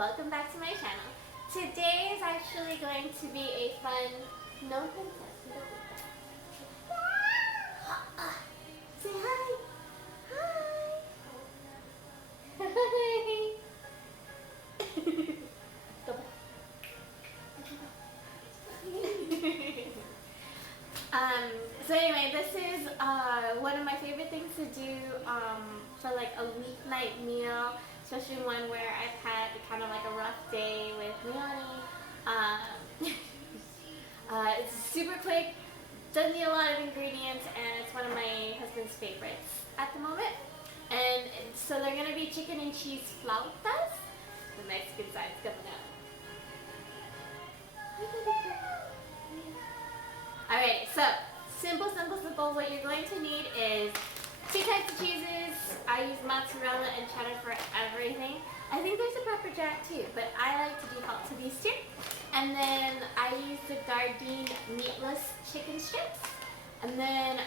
welcome back to my channel. Today is actually going to be a fun, no princess, you don't need that. Say hi. Hi. Go back. So anyway, this is one of my favorite things to do for like a weeknight meal, especially one where I've had kind of like a rough day with Leonie. It's super quick, doesn't need a lot of ingredients, and it's one of my husband's favorites at the moment. And so they're going to be chicken and cheese flautas. The Mexican side's coming out. Alright, so simple. What you're going to need is 2 types of cheeses. I use mozzarella and cheddar for everything. I think there's a pepper jack too, but I like to default to these two. And then I use the Gardein meatless chicken strips. And then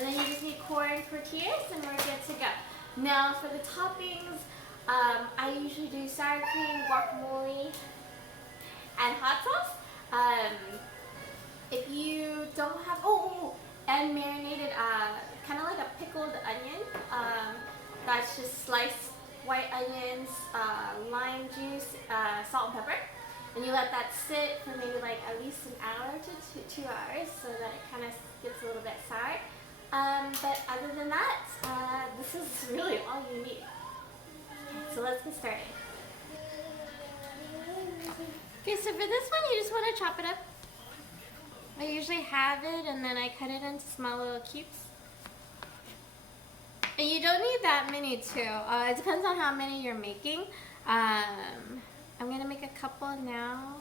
you just need corn tortillas, and we're good to go. Now for the toppings, I usually do sour cream, guacamole, and hot sauce. If you don't have, and marinated, kind of like a pickled onion. That's just sliced white onions, lime juice, salt and pepper. And you let that sit for maybe like at least an hour to 2 hours so that it kind of gets a little bit sour. But other than that, this is really all you need. So let's get started. Okay, so for this one, you just want to chop it up. I usually have it and then I cut it into small little cubes. And you don't need that many too. It depends on how many you're making. I'm going to make a couple now.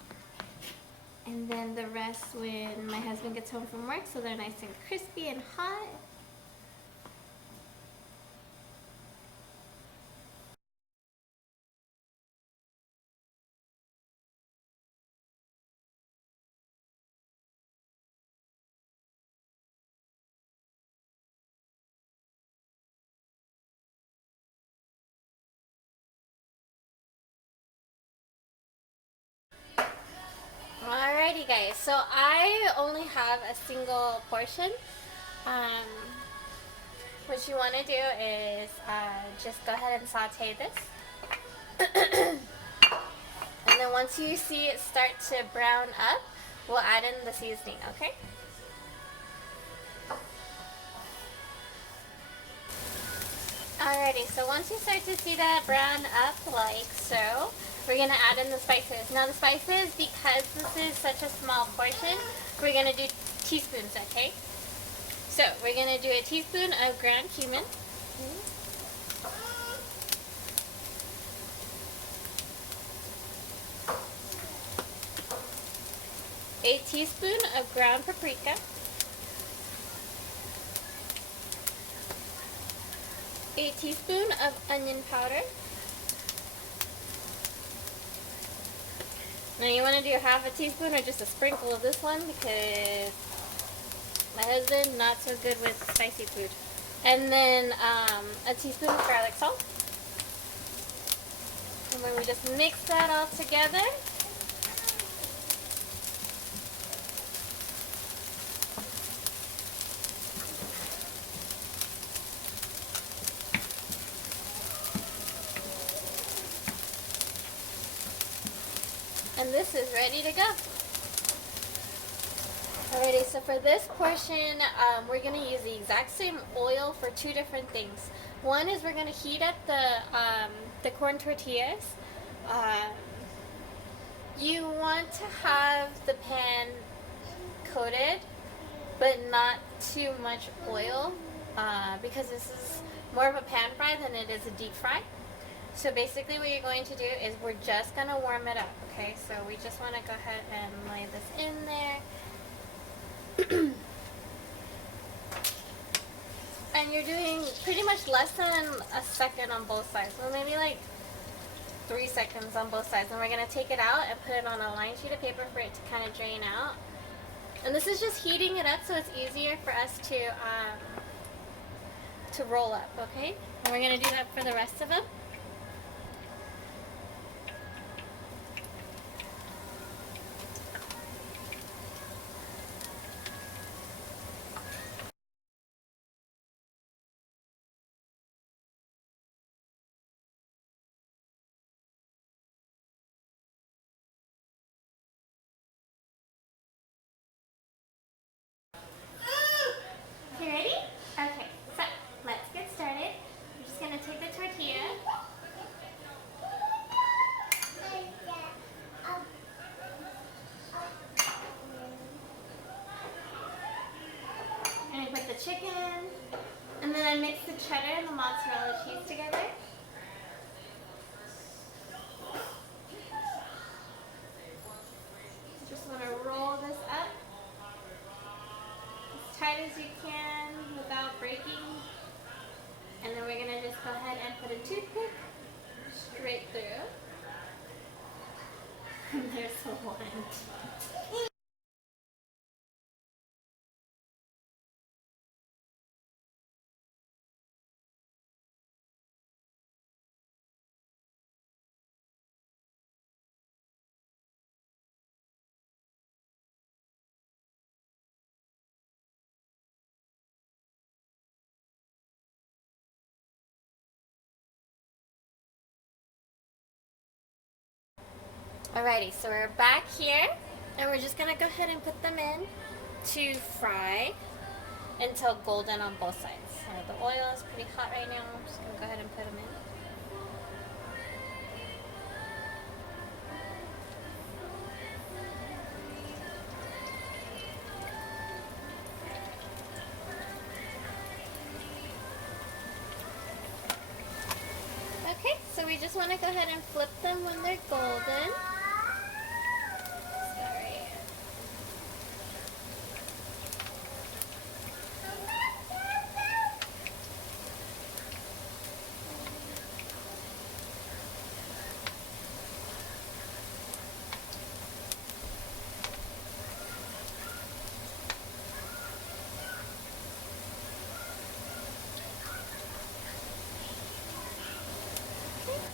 And then the rest when my husband gets home from work so they're nice and crispy and hot. Alrighty guys, so I only have a single portion. What you want to do is just go ahead and saute this. And then once you see it start to brown up, we'll add in the seasoning, okay? Alrighty, so once you start to see that brown up like so, we're going to add in the spices. Now the spices, because this is such a small portion, we're going to do teaspoons, okay? So we're going to do a teaspoon of ground cumin. A teaspoon of ground paprika. A teaspoon of onion powder. Now you want to do half a teaspoon or just a sprinkle of this one because my husband not so good with spicy food. And then a teaspoon of garlic salt. And then we just mix that all together. And this is ready to go. Alrighty, so for this portion, we're going to use the exact same oil for 2 different things. One is we're going to heat up the corn tortillas. You want to have the pan coated, but not too much oil, because this is more of a pan fry than it is a deep fry. So basically what you're going to do is we're just going to warm it up, okay? So we just want to go ahead and lay this in there. And you're doing pretty much less than a second on both sides. So maybe like 3 seconds on both sides. And we're going to take it out and put it on a lined sheet of paper for it to kind of drain out. And this is just heating it up so it's easier for us to roll up, okay? And we're going to do that for the rest of them. mix the cheddar and the mozzarella cheese together. Just want to roll this up as tight as you can without breaking. And then we're going to just go ahead and put a toothpick straight through. And there's the one. Alrighty, so we're back here, and we're just gonna go ahead and put them in to fry until golden on both sides. So the oil is pretty hot right now. I'm just gonna go ahead and put them in. Okay, so we just want to go ahead and flip them when they're golden. Sorry.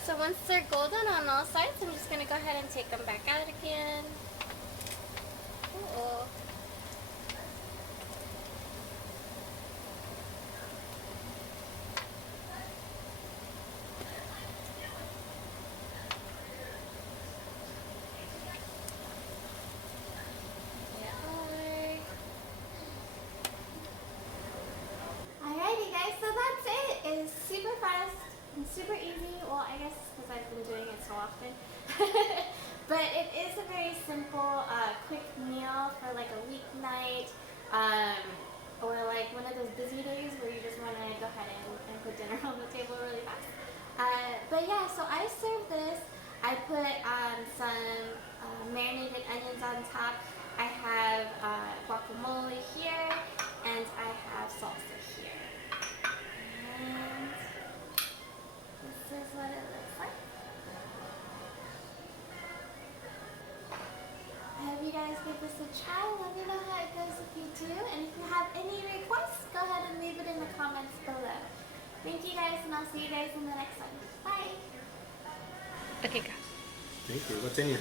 So once they're golden on all sides, I'm just going to go ahead and take them back out again. Uh-oh. Alrighty guys, so that's it. It's super fast and super easy. Well, I guess because I've been doing it so often. But it is a very simple, quick meal for like a weeknight, or like one of those busy days where you just want to go ahead and put dinner on the table really fast. But yeah, so I serve this. I put some marinated onions on top. I have guacamole here, and I have salsa here. And this is what it looks like. I hope you guys give this a try. Let me know how it goes if you do. And if you have any requests, go ahead and leave it in the comments below. Thank you guys, and I'll see you guys in the next one. Bye. Okay, go. Thank you. What's in here?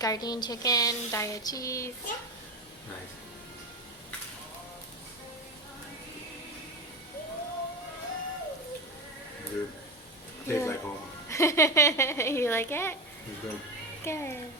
Gardein chicken, daiya cheese. Yeah. Nice. Good. Tastes like home. You like it? It's good. Good.